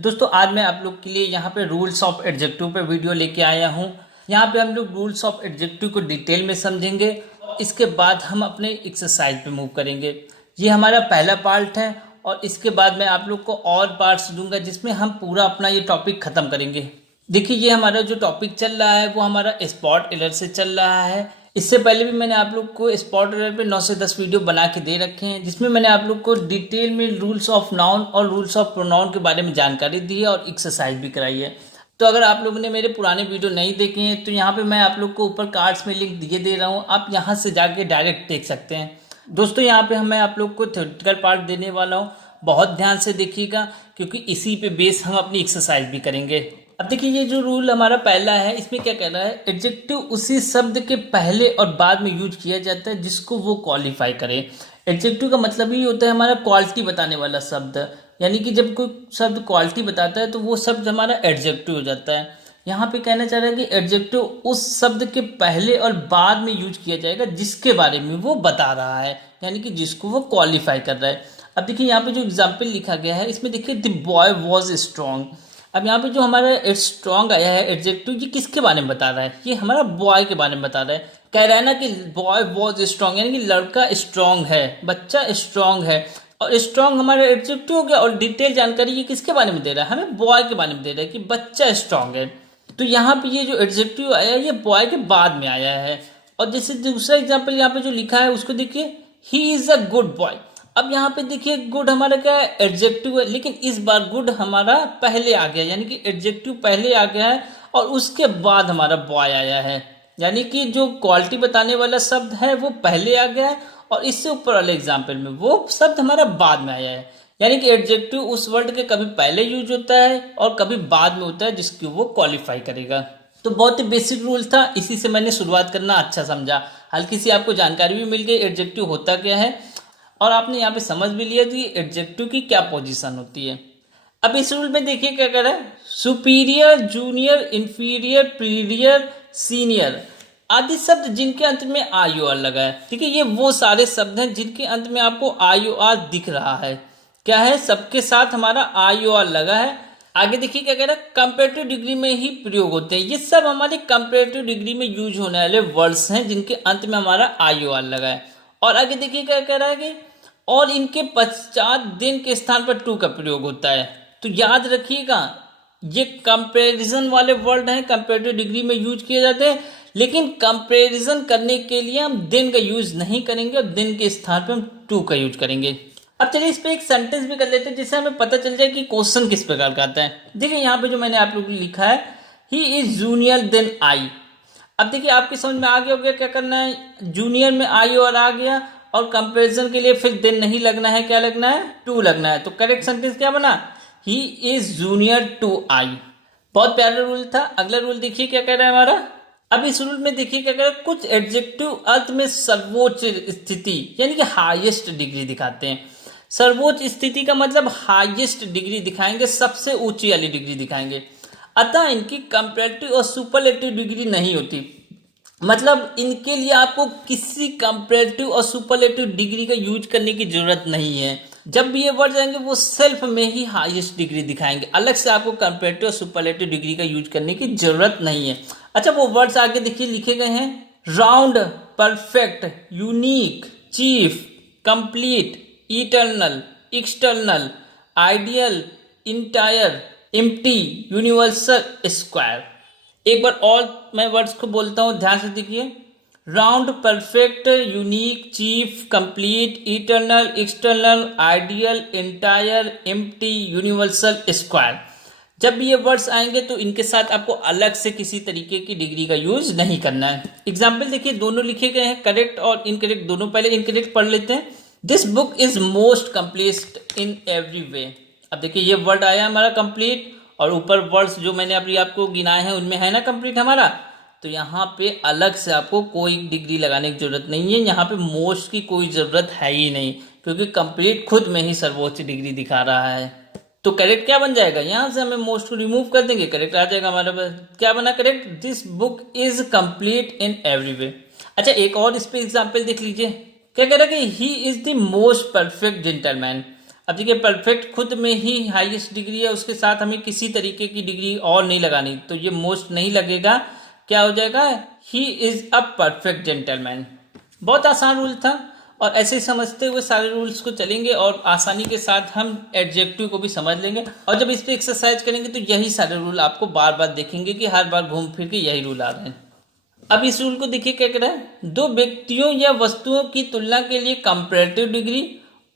दोस्तों आज मैं आप लोग के लिए यहाँ पे रूल्स ऑफ एडजेक्टिव पे वीडियो लेके आया हूँ। यहाँ पे हम लोग रूल्स ऑफ एडजेक्टिव को डिटेल में समझेंगे। इसके बाद हम अपने एक्सरसाइज पे मूव करेंगे। ये हमारा पहला पार्ट है और इसके बाद मैं आप लोग को और पार्ट्स दूंगा जिसमें हम पूरा अपना ये टॉपिक खत्म करेंगे। देखिए ये हमारा जो टॉपिक चल रहा है वो हमारा स्पॉट एरर से चल रहा है। इससे पहले भी मैंने आप लोग को स्पॉट एरर पे 9 से 10 वीडियो बना के दे रखे हैं जिसमें मैंने आप लोग को डिटेल में रूल्स ऑफ नाउन और रूल्स ऑफ प्रोनाउन के बारे में जानकारी दी है और एक्सरसाइज भी कराई है। तो अगर आप लोगों ने मेरे पुराने वीडियो नहीं देखे हैं तो यहाँ पे मैं आप लोग को ऊपर कार्ड्स में लिंक दिए दे रहा हूँ, आप यहाँ से जाके डायरेक्ट देख सकते हैं। दोस्तों यहाँ पे मैं आप लोग को थ्योरेटिकल पार्ट देने वाला हूँ, बहुत ध्यान से देखिएगा क्योंकि इसी पे बेस हम अपनी एक्सरसाइज भी करेंगे। अब देखिए ये जो रूल हमारा पहला है इसमें क्या कह रहा है, एडजेक्टिव उसी शब्द के पहले और बाद में यूज किया जाता है जिसको वो क्वालिफाई करे। एडजेक्टिव का मतलब ही होता है हमारा क्वालिटी बताने वाला शब्द, यानी कि जब कोई शब्द क्वालिटी बताता है तो वो शब्द हमारा एडजेक्टिव हो जाता है। यहाँ पे कहना चाह रहा है कि एडजेक्टिव उस शब्द के पहले और बाद में यूज किया जाएगा जिसके बारे में वो बता रहा है, यानी कि जिसको वो क्वालिफाई कर रहा है। अब देखिए यहाँ पे जो एग्जाम्पल लिखा गया है इसमें देखिए द बॉय वॉज स्ट्रॉन्ग। अब यहाँ पे जो हमारा स्ट्रॉन्ग आया है एडजेक्टिव, ये किसके बारे में बता रहा है, ये हमारा बॉय के बारे में बता रहा है। कह रहा है ना कि बॉय वॉज स्ट्रॉन्ग, यानी कि लड़का स्ट्रॉन्ग है, बच्चा स्ट्रॉन्ग है। और स्ट्रॉन्ग हमारा एडजेक्टिव हो गया और डिटेल जानकारी ये किसके बारे में दे रहा है, हमें बॉय के बारे में दे रहा है कि बच्चा स्ट्रॉन्ग है। तो यहाँ पे ये जो एडजेक्टिव आया है ये बॉय के बाद में आया है। और जैसे दूसरा एग्जाम्पल यहाँ पे जो लिखा है उसको देखिए, he is a good boy. अब यहाँ पे देखिए गुड हमारा क्या है, एडजेक्टिव है, लेकिन इस बार गुड हमारा पहले आ गया, यानी कि एडजेक्टिव पहले आ गया है और उसके बाद हमारा बॉय आया है। यानी कि जो क्वालिटी बताने वाला शब्द है वो पहले आ गया है और इससे ऊपर वाले एग्जाम्पल में वो शब्द हमारा बाद में आया है। यानी कि एडजेक्टिव उस वर्ड के कभी पहले यूज होता है और कभी बाद में होता है जिसकी वो क्वालिफाई करेगा। तो बहुत ही बेसिक रूल था, इसी से मैंने शुरुआत करना अच्छा समझा। हल्की सी आपको जानकारी भी मिल गई एडजेक्टिव होता क्या है और आपने यहाँ पे समझ भी लिया कि एडजेक्टिव की क्या पोजीशन होती है। अब इस रूल में देखिए क्या कर रहा है, सुपीरियर, जूनियर, इंफीरियर, पीरियर, सीनियर आदि शब्द जिनके अंत में आई ओ आर लगा है। ठीक है, ये वो सारे शब्द हैं जिनके अंत में आपको आई ओ आर दिख रहा है। क्या है, सबके साथ हमारा आई ओ आर लगा है। आगे देखिए क्या कह रहा है, कंपेरेटिव डिग्री में ही प्रयोग होते हैं। ये सब हमारे कंपेरेटिव डिग्री में यूज होने वाले वर्ड्स हैं जिनके अंत में हमारा आई ओ आर लगा है। और आगे देखिए क्या कह रहा है कि और इनके पश्चात दिन के स्थान पर टू का प्रयोग होता है। तो याद रखिएगा ये कंपैरिजन वाले वर्ड हैं, कंपैरेटिव डिग्री में यूज किए जाते हैं, लेकिन कंपैरिजन करने के लिए हम दिन का यूज नहीं करेंगे और दिन के स्थान पर हम टू का यूज करेंगे। अब चलिए इस पे एक सेंटेंस भी कर लेते हैं जिससे हमें पता चल जाए कि क्वेश्चन किस प्रकार का आता है। देखिए यहाँ पे जो मैंने आप लोगों को लिखा है, he is junior than I. अब देखिए आपकी समझ में आ गया हो गया क्या करना है, जूनियर में आई और आ गया और कंपैरिजन के लिए फिर देन नहीं लगना है, क्या लगना है, टू लगना है। तो करेक्ट सेंटेंस क्या बना, ही इज जूनियर टू आई। बहुत प्यारा रूल था। अगला रूल देखिए क्या कह रहा है हमारा। अब इस रूल में देखिए क्या कह रहा है, कुछ एडजेक्टिव अर्थ में सर्वोच्च स्थिति यानी कि हाईएस्ट डिग्री दिखाते हैं। सर्वोच्च स्थिति का मतलब हाईएस्ट डिग्री दिखाएंगे, सबसे ऊंची वाली डिग्री दिखाएंगे। अतः इनकी कंपैरेटिव और सुपरलेटिव डिग्री नहीं होती, मतलब इनके लिए आपको किसी कंपैरेटिव और सुपरलेटिव डिग्री का यूज करने की जरूरत नहीं है। जब भी ये वर्ड जाएंगे वो सेल्फ में ही हाईएस्ट डिग्री दिखाएंगे, अलग से आपको कंपैरेटिव और सुपरलेटिव डिग्री का यूज करने की जरूरत नहीं है। अच्छा वो वर्ड्स आगे देखिए लिखे गए हैं, round, perfect, unique, chief, complete, eternal, external, ideal, entire, empty, universal, square. एक बार और मैं वर्ड्स को बोलता हूं, ध्यान से देखिए, round, perfect, unique, chief, complete, eternal, external, ideal, entire, empty, universal, square. जब भी ये वर्ड्स आएंगे तो इनके साथ आपको अलग से किसी तरीके की डिग्री का यूज नहीं करना है। एग्जाम्पल देखिए दोनों लिखे गए हैं, करेक्ट और इनकरेक्ट दोनों। पहले इनकरेक्ट पढ़ लेते हैं। This book is most complete in every way. अब देखिए ये वर्ड आया हमारा कंप्लीट और ऊपर वर्ड्स जो मैंने अभी आपको गिनाए हैं उनमें है ना कंप्लीट हमारा। तो यहाँ पे अलग से आपको कोई डिग्री लगाने की जरूरत नहीं है, यहाँ पे मोस्ट की कोई जरूरत है ही नहीं क्योंकि कंप्लीट खुद में ही सर्वोच्च डिग्री दिखा रहा है। तो करेक्ट क्या बन जाएगा, यहाँ से हमें मोस्ट को रिमूव कर देंगे, करेक्ट आ जाएगा हमारे पास। क्या बना correct, this book is complete in every way. अच्छा एक और इस पे एग्जाम्पल देख लीजिए, क्या कह रहा है कि he is the most perfect gentleman. अब देखिए परफेक्ट खुद में ही हाईएस्ट डिग्री है, उसके साथ हमें किसी तरीके की डिग्री और नहीं लगानी, तो ये मोस्ट नहीं लगेगा, क्या हो जाएगा, he is a perfect gentleman. बहुत आसान रूल था और ऐसे ही समझते हुए सारे रूल्स को चलेंगे और आसानी के साथ हम एडजेक्टिव को भी समझ लेंगे। और जब इस पर एक्सरसाइज करेंगे तो यही सारे रूल आपको बार बार देखेंगे कि हर बार घूम फिर के यही रूल आ रहे हैं। अब इस रूल को देखिए क्या कह रहा है, दो व्यक्तियों या वस्तुओं की तुलना के लिए कंपैरेटिव डिग्री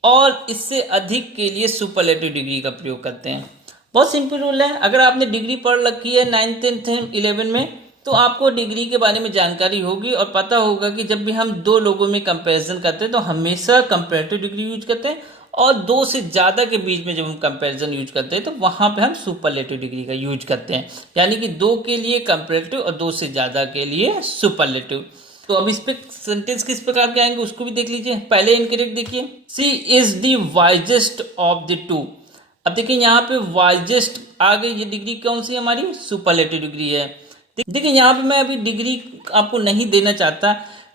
और इससे अधिक के लिए सुपरलेटिव डिग्री का प्रयोग करते हैं। बहुत सिंपल रूल है। अगर आपने डिग्री पढ़ रखी है 9th 10th 11 में तो आपको डिग्री के बारे में जानकारी होगी और पता होगा कि जब भी हम दो लोगों में कंपैरिजन करते हैं तो हमेशा कंपैरेटिव डिग्री यूज करते हैं, और दो से ज़्यादा के बीच में जब हम कंपैरिजन यूज करते हैं तो वहाँ पे हम सुपरलेटिव डिग्री का यूज करते हैं, यानी कि दो के लिए कंपैरेटिव और दो से ज़्यादा के लिए सुपरलेटिव। तो अब इस पे सेंटेंस किस प्रकार के आएंगे उसको भी देख लीजिए। पहले इनकरेक्ट देखिए, she is the wisest of the two. अब देखिए यहाँ पे वाइजेस्ट आ गई, ये डिग्री कौन सी हमारी, सुपरलेटिव डिग्री है। देखिए यहाँ पे मैं अभी डिग्री आपको नहीं देना चाहता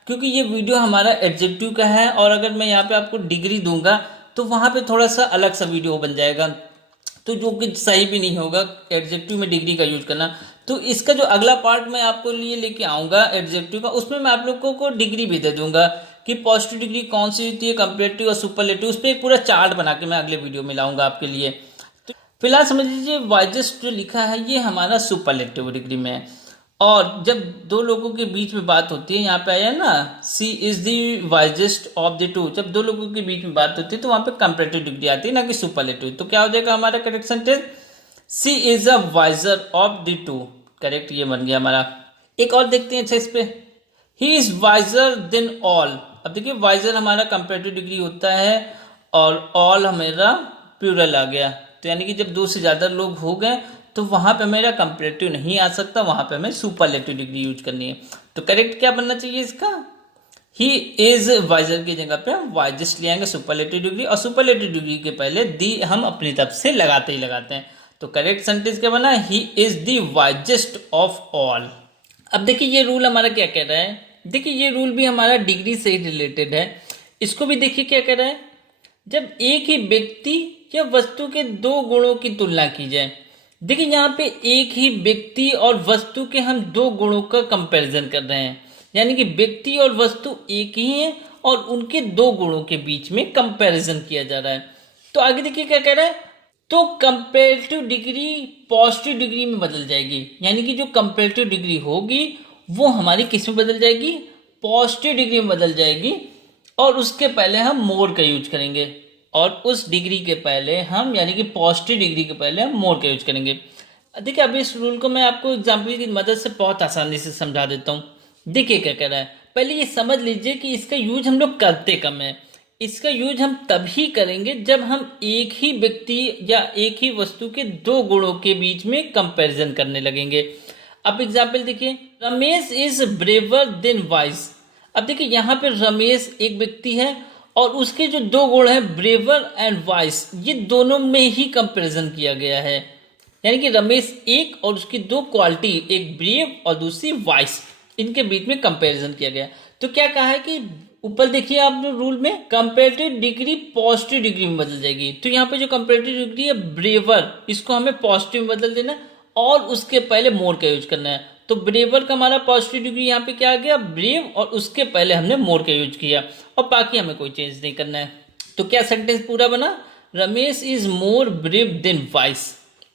क्योंकि ये वीडियो हमारा एडजेक्टिव का है, और अगर मैं यहाँ पे आपको डिग्री दूंगा तो वहाँ पे थोड़ा सा अलग सा वीडियो बन जाएगा, तो जो कि सही भी नहीं होगा एडजेक्टिव में डिग्री का यूज करना। तो इसका जो अगला पार्ट मैं आपको लिए लेके आऊँगा एडजेक्टिव का, उसमें मैं आप लोगों को डिग्री भी दे दूंगा कि पॉजिटिव डिग्री कौन सी होती है, कंपैरेटिव और सुपरलेटिव। उस पर एक पूरा चार्ट बना के मैं अगले वीडियो में लाऊंगा आपके लिए। तो फिलहाल समझ लीजिए वाइजेस्ट जो लिखा है ये हमारा सुपरलेटिव डिग्री में है। और जब दो लोगों के बीच में बात होती है, यहाँ पे आया ना she is the wisest of the two, जब दो लोगों के बीच में बात होती है तो वहाँ पे कंपैरेटिव डिग्री आती है ना कि सुपरलेटिव। तो क्या हो जाएगा हमारा correct sentence, she is a wiser of the two. Correct, ये बन गया हमारा। एक और देखते हैं अच्छा इस पे, he is visor then all. अब देखिए वाइजर हमारा कंपैरेटिव डिग्री होता है और ऑल हमारा प्लूरल आ गया, तो यानी कि जब दो से ज़्यादा लोग हो गए तो वहाँ पे मेरा कंपैरेटिव नहीं आ सकता, वहाँ पे हमें सुपरलेटिव डिग्री यूज करनी है। तो करेक्ट क्या बनना चाहिए इसका, ही इज वाइजर की जगह पे हम वाइजेस्ट ले आएंगे सुपरलेटिव डिग्री, और सुपरलेटिव डिग्री के पहले दी हम अपनी तरफ से लगाते ही लगाते हैं। तो करेक्ट सेंटेंस क्या बना, he is the wisest of all. अब देखिए ये रूल हमारा क्या कह रहा है, देखिए ये रूल भी हमारा डिग्री से ही रिलेटेड है। इसको भी देखिए क्या कह रहा है, जब एक ही व्यक्ति या वस्तु के दो गुणों की तुलना की जाए। देखिए यहाँ पे एक ही व्यक्ति और वस्तु के हम दो गुणों का कंपैरिजन कर रहे हैं, यानी कि व्यक्ति और वस्तु एक ही है और उनके दो गुणों के बीच में कंपैरिजन किया जा रहा है। तो आगे देखिए क्या कह रहा है, तो कंपैरेटिव डिग्री पॉजिटिव डिग्री में बदल जाएगी, यानी कि जो कंपैरेटिव डिग्री होगी वो हमारी किस में बदल जाएगी, पॉजिटिव डिग्री में बदल जाएगी, और उसके पहले हम मोर का यूज करेंगे, और उस डिग्री के पहले हम यानी कि पॉजिटिव डिग्री के पहले हम मोर का यूज करेंगे। देखिए अभी इस रूल को मैं आपको एग्जाम्पल की मदद से बहुत आसानी से समझा देता हूँ। देखिए क्या कह रहा है, पहले ये समझ लीजिए कि इसका यूज हम लोग करते कम है। इसका यूज हम तभी करेंगे जब हम एक ही व्यक्ति या एक ही वस्तु के दो गुणों के बीच में कंपैरिजन करने लगेंगे। अब एग्जाम्पल देखिए, Ramesh is braver than wise. अब देखिए यहाँ पे रमेश एक व्यक्ति है और उसके जो दो गुण हैं ब्रेवर एंड वाइस, ये दोनों में ही कंपैरिजन किया गया है, यानी कि रमेश एक और उसकी दो क्वालिटी, एक ब्रेव और दूसरी वाइस, इनके बीच में कंपैरिजन किया गया। तो क्या कहा है कि ऊपर देखिए आप रूल में कंपैरेटिव डिग्री पॉजिटिव डिग्री में बदल जाएगी। तो यहाँ पे जो कंपैरेटिव डिग्री है ब्रेवर, इसको हमें पॉजिटिव में बदल देना और उसके पहले मोर का यूज करना है। तो ब्रेवर का हमारा पॉजिटिव डिग्री यहाँ पे क्या आ गया, ब्रेव, और उसके पहले हमने मोर का यूज किया, और बाकी हमें कोई चेंज नहीं करना है। तो क्या सेंटेंस पूरा बना, Ramesh is more brave than wise.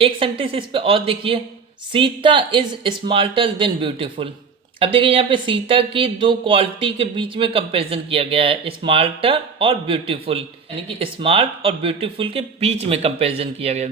एक सेंटेंस इस पे और देखिए, Sita is smarter than beautiful. अब देखिए यहाँ पे सीता की दो क्वालिटी के बीच में कंपैरिजन किया गया है, स्मार्टर और ब्यूटीफुल, यानी कि स्मार्ट और ब्यूटीफुल के बीच में कंपैरिजन किया गया।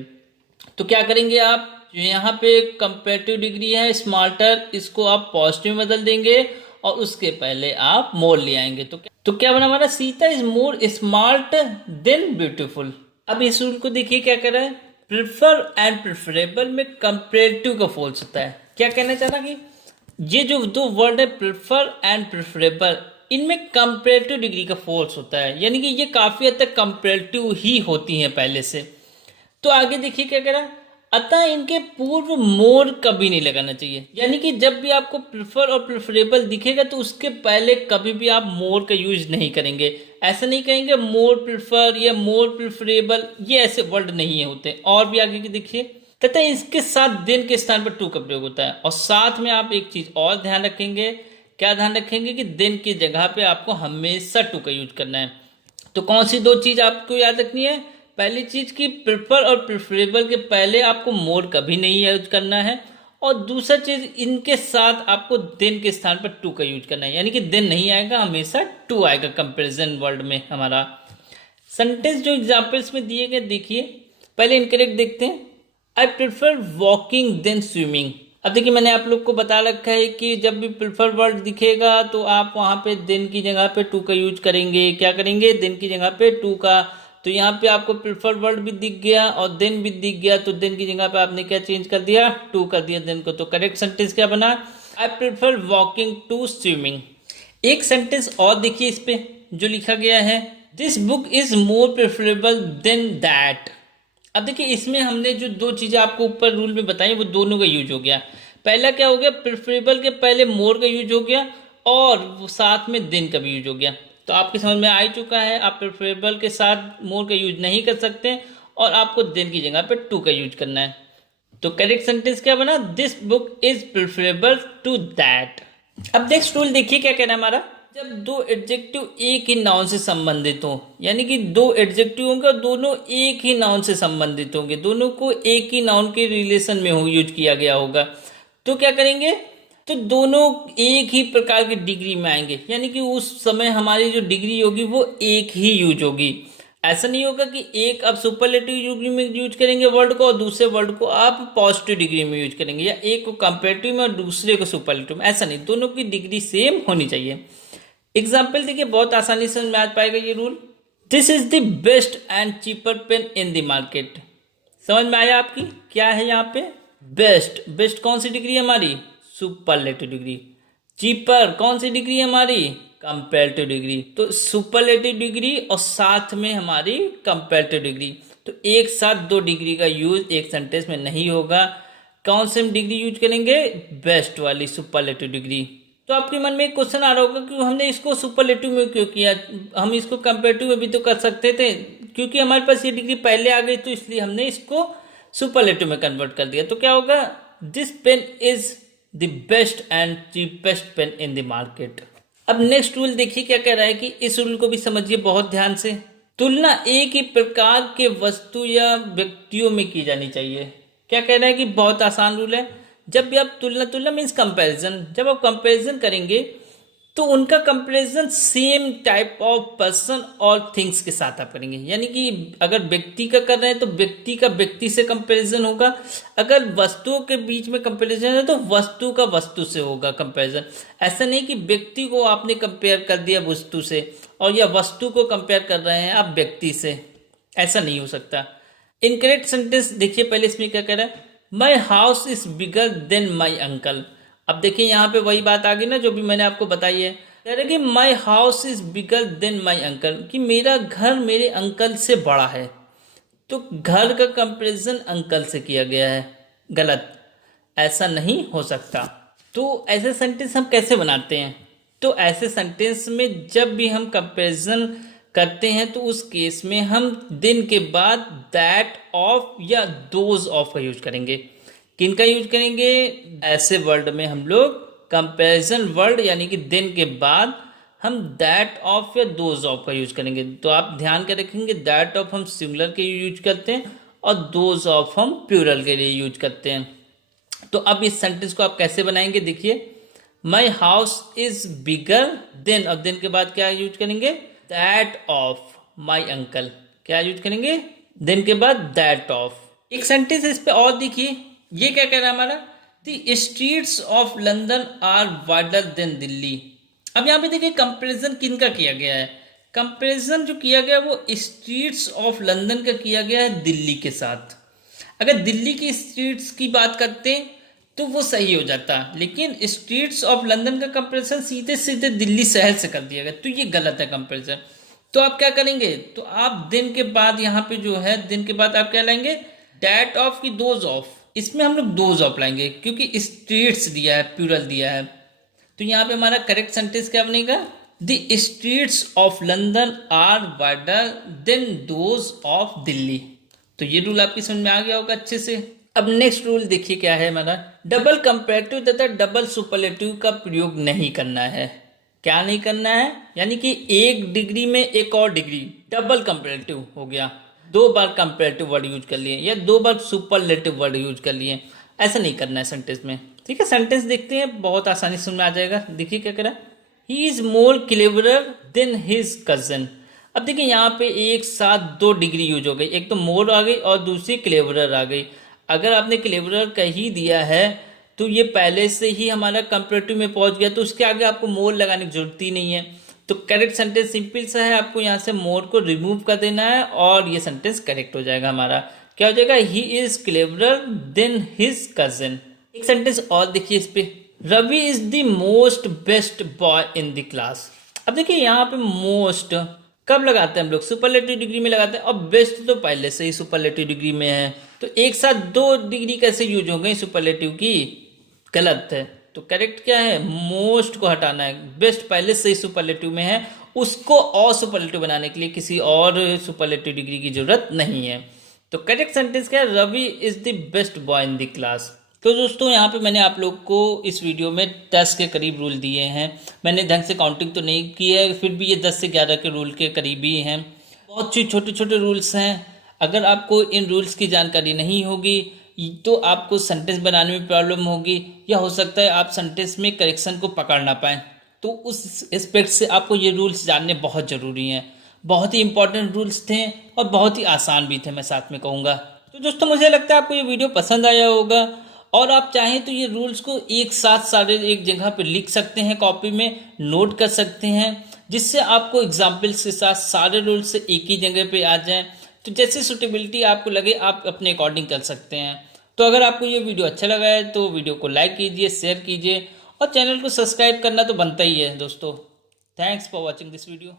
तो क्या करेंगे आप, जो यहाँ पे कंपैरेटिव डिग्री है स्मार्टर, इसको आप पॉजिटिव में बदल देंगे और उसके पहले आप मोर ले आएंगे। तो क्या बना हमारा, Sita is more smart than beautiful. अब इस रूल को देखिए क्या कर रहा है, प्रेफर एंड प्रेफरेबल में कंपैरेटिव का फॉल्स होता है। क्या कहना चाह रहा कि ये जो दो वर्ड है प्रेफर एंड प्रेफरेबल, इनमें कंपैरेटिव डिग्री का फॉल्स होता है, यानी कि ये काफी हद तक कंपैरेटिव ही होती हैं पहले से। तो आगे देखिए क्या कह रहा है, अतः इनके पूर्व मोर कभी नहीं लगाना चाहिए। यानी कि जब भी आपको प्रेफर और प्रेफरेबल दिखेगा तो उसके पहले कभी भी आप मोर का यूज नहीं करेंगे। ऐसा नहीं कहेंगे मोर प्रेफर या मोर प्रेफरेबल, ये ऐसे वर्ड नहीं होते। और भी आगे की देखिए, तथा इसके साथ दिन के स्थान पर टू का प्रयोग होता है। और साथ में आप एक चीज और ध्यान रखेंगे, क्या ध्यान रखेंगे कि दिन की जगह पे आपको हमेशा टू का यूज करना है। तो कौन सी दो चीज आपको याद रखनी है? पहली चीज कि प्रेफर और प्रेफरेबल के पहले आपको मोर कभी नहीं यूज करना है, और दूसरा चीज इनके साथ आपको दिन के स्थान पर टू का यूज करना है। यानी कि दिन नहीं आएगा, हमेशा टू आएगा कंपैरिजन वर्ड में हमारा। सेंटेंस जो एग्जाम्पल्स में दिए गए देखिए, पहले इनकरेक्ट देखते हैं। I prefer walking than swimming. अब देखिए मैंने आप लोग को बता रखा है कि जब भी प्रेफर वर्ड दिखेगा तो आप वहाँ पे दिन की जगह पे टू का यूज करेंगे। क्या करेंगे? दिन की जगह पे टू का। तो यहाँ पे आपको प्रेफर वर्ड भी दिख गया और दिन भी दिख गया, तो दिन की जगह पे आपने क्या चेंज कर दिया? टू कर दिया दिन को। तो करेक्ट सेंटेंस क्या बना? I prefer walking to swimming. एक सेंटेंस और देखिए इस पे जो लिखा गया है, this book is more preferable than that. अब देखिए इसमें हमने जो दो चीजें आपको ऊपर रूल में बताई वो दोनों का यूज हो गया। पहला क्या हो गया? प्रेफरेबल के पहले मोर का यूज हो गया और वो साथ में दिन का भी यूज हो गया। तो आपके समझ में आ ही चुका है, आप प्रेफरेबल के साथ मोर का यूज नहीं कर सकते और आपको दिन की जगह पे टू का यूज करना है। तो करेक्ट सेंटेंस क्या बना? This book is preferable to that. अब नेक्स्ट रूल देखिए क्या कहना है हमारा, जब दो एडजेक्टिव एक ही नाउन से संबंधित हो, यानी कि दो एडजेक्टिव होंगे और दोनों एक ही नाउन से संबंधित होंगे, दोनों को एक ही नाउन के रिलेशन में हो यूज किया गया होगा, तो क्या करेंगे? तो दोनों एक ही प्रकार की डिग्री में आएंगे। यानी कि उस समय हमारी जो डिग्री होगी वो एक ही यूज होगी। ऐसा नहीं होगा कि एक आप सुपरलेटिव डिग्री में यूज करेंगे वर्ड को और दूसरे वर्ड को आप पॉजिटिव डिग्री में यूज करेंगे, या एक को कंपेरेटिव में और दूसरे को सुपरलेटिव में। ऐसा नहीं, दोनों की डिग्री सेम होनी चाहिए। एग्जाम्पल देखिए, बहुत आसानी से समझ में पाएगा ये rule. This is the best and cheaper pen in the market. समझ में आया आपकी? क्या है यहाँ पे? बेस्ट। बेस्ट कौन सी डिग्री है हमारी? Superlative degree. चीपर कौन सी डिग्री है हमारी? Comparative degree. तो सुपरलेटिव डिग्री और साथ में हमारी कंपैरेटिव डिग्री, तो एक साथ दो डिग्री का यूज एक सेंटेंस में नहीं होगा। कौन सी डिग्री यूज करेंगे? बेस्ट वाली, सुपरलेटिव डिग्री। तो आपके मन में एक क्वेश्चन आ रहा होगा कि हमने इसको सुपरलेटिव में क्यों किया, हम इसको कंपैरेटिव में भी तो कर सकते थे। क्योंकि हमारे पास ये डिग्री पहले आ गई तो इसलिए हमने इसको सुपरलेटिव में कन्वर्ट कर दिया। तो क्या होगा? This pen is the best and cheapest pen in the market. अब नेक्स्ट रूल देखिए क्या कह रहा है, कि इस रूल को भी समझिए बहुत ध्यान से। तुलना एक ही प्रकार के वस्तु या व्यक्तियों में की जानी चाहिए। क्या कह रहा है कि बहुत आसान रूल है। जब भी आप तुलना मीन्स कंपैरिजन, जब आप कंपैरिजन करेंगे तो उनका comparison same type of person और थिंग्स के साथ आप करेंगे। यानी कि अगर व्यक्ति का कर रहे हैं तो व्यक्ति का व्यक्ति से कंपैरिजन होगा, अगर वस्तुओं के बीच में कंपैरिजन है तो वस्तु का वस्तु से होगा कंपैरिजन। ऐसा नहीं कि व्यक्ति को आपने कंपेयर कर दिया वस्तु से और या वस्तु को कंपेयर कर रहे हैं आप व्यक्ति से, ऐसा नहीं हो सकता। इनकरेक्ट सेंटेंस देखिए पहले इसमें क्या कह रहा है, my house is bigger than my uncle. अब देखिए यहाँ पे वही बात आ गई ना जो भी मैंने आपको बताई है। कह रहे कि my house is bigger than my uncle, कि मेरा घर मेरे अंकल से बड़ा है। तो घर का कंपैरिजन अंकल से किया गया है, गलत, ऐसा नहीं हो सकता। तो ऐसे सेंटेंस हम कैसे बनाते हैं? तो ऐसे सेंटेंस में जब भी हम कंपैरिजन करते हैं तो उस केस में हम दिन के बाद दैट ऑफ या दोज ऑफ का यूज करेंगे। किन का यूज करेंगे? ऐसे वर्ड में हम लोग कंपैरिजन वर्ड यानी कि दिन के बाद हम दैट ऑफ या दोज ऑफ का यूज करेंगे। तो आप ध्यान के रखेंगे, दैट ऑफ हम सिंगुलर के लिए यूज करते हैं और दोज ऑफ हम प्लूरल के लिए यूज करते हैं। तो अब इस सेंटेंस को आप कैसे बनाएंगे देखिए, my house is bigger than, अब दिन के बाद क्या यूज करेंगे? That of my uncle. क्या यूज करेंगे? दिन के बाद दैट ऑफ। एक सेंटेंस इस पे और देखिए, ये क्या कह रहा है हमारा, the streets of London are wider than Delhi. अब यहाँ पे देखिए कंपैरिजन किन का किया गया है? कंपैरिजन जो किया गया वो स्ट्रीट्स ऑफ लंदन का किया गया है दिल्ली के साथ। अगर दिल्ली की स्ट्रीट्स की बात करते तो वो सही हो जाता, लेकिन स्ट्रीट्स ऑफ लंदन का कंपैरिजन सीधे सीधे दिल्ली शहर से कर दिया गया, तो ये गलत है कंपैरिजन। तो आप क्या करेंगे? तो आप दिन के बाद यहाँ पे जो है दिन के बाद आप क्या लाएंगे? दैट ऑफ की दोज ऑफ, इसमें हम लोग दोज ऑफ लाएंगे क्योंकि स्ट्रीट्स दिया है, प्लूरल दिया है। तो यहाँ पे हमारा करेक्ट सेंटेंस क्या बनेगा? The streets of London are wider than those of Delhi. तो ये रूल आपकी समझ में आ गया होगा अच्छे से। अब नेक्स्ट रूल देखिए क्या है हमारा, डबल कंपैरेटिव तथा डबल सुपरलेटिव का प्रयोग नहीं करना है। क्या नहीं करना है? यानी कि एक डिग्री में एक और डिग्री, डबल कंपैरेटिव हो गया, 2 बार कंपैरेटिव वर्ड यूज कर लिए या 2 बार सुपरलेटिव वर्ड यूज कर लिए, ऐसा नहीं करना है सेंटेंस में। ठीक है, सेंटेंस देखते हैं, बहुत आसानी से समझ में आ जाएगा। देखिए क्या करा, he is more cleverer than his cousin. अब देखिए यहाँ पे एक साथ 2 डिग्री यूज हो गई, एक तो मोर आ गई और दूसरी क्लेवरर आ गई। अगर आपने क्लेवरर का ही दिया है तो ये पहले से ही हमारा कंपैरेटिव में पहुंच गया, तो उसके आगे आपको मोर लगाने की जरूरत ही नहीं है। तो करेक्ट सेंटेंस सिंपल सा है, आपको यहाँ से मोर को रिमूव कर देना है और ये सेंटेंस करेक्ट हो जाएगा हमारा। क्या हो जाएगा? He is cleverer than his cousin. एक सेंटेंस और देखिए इस पे, Ravi is the most best boy in the class. अब देखिए यहाँ पे मोस्ट कब लगाते हैं हम लोग? सुपरलेटिव डिग्री में लगाते हैं, और बेस्ट तो पहले से ही सुपरलेटिव डिग्री में है, तो एक साथ 2 डिग्री कैसे यूज हो गई सुपरलेटिव की? गलत है। तो करेक्ट क्या है? मोस्ट को हटाना है, बेस्ट पहले से ही सुपरलेटिव में है, उसको और सुपरलेटिव बनाने के लिए किसी और सुपरलेटिव डिग्री की जरूरत नहीं है। तो करेक्ट सेंटेंस क्या है? Ravi is the best boy in the class. तो दोस्तों यहाँ पे मैंने आप लोग को इस वीडियो में 10 के करीब रूल दिए हैं। मैंने ढंग से काउंटिंग तो नहीं की है, फिर भी ये 10 से 11 के रूल के करीब ही हैं। बहुत सी छोटे छोटे रूल्स हैं। अगर आपको इन रूल्स की जानकारी नहीं होगी तो आपको सेंटेंस बनाने में प्रॉब्लम होगी, या हो सकता है आप सेंटेंस में करेक्शन को पकड़ ना पाएँ। तो उस एस्पेक्ट से आपको ये रूल्स जानने बहुत ज़रूरी हैं। बहुत ही इंपॉर्टेंट रूल्स थे और बहुत ही आसान भी थे, मैं साथ में कहूँगा। तो दोस्तों मुझे लगता है आपको ये वीडियो पसंद आया होगा, और आप चाहें तो ये रूल्स को एक साथ सारे एक जगह पर लिख सकते हैं, कॉपी में नोट कर सकते हैं, जिससे आपको एग्जाम्पल्स के साथ सारे रूल्स से एक ही जगह पे आ जाएं। तो जैसी सूटेबिलिटी आपको लगे आप अपने अकॉर्डिंग कर सकते हैं। तो अगर आपको ये वीडियो अच्छा लगा है तो वीडियो को लाइक कीजिए, शेयर कीजिए, और चैनल को सब्सक्राइब करना तो बनता ही है दोस्तों। Thanks for watching this video.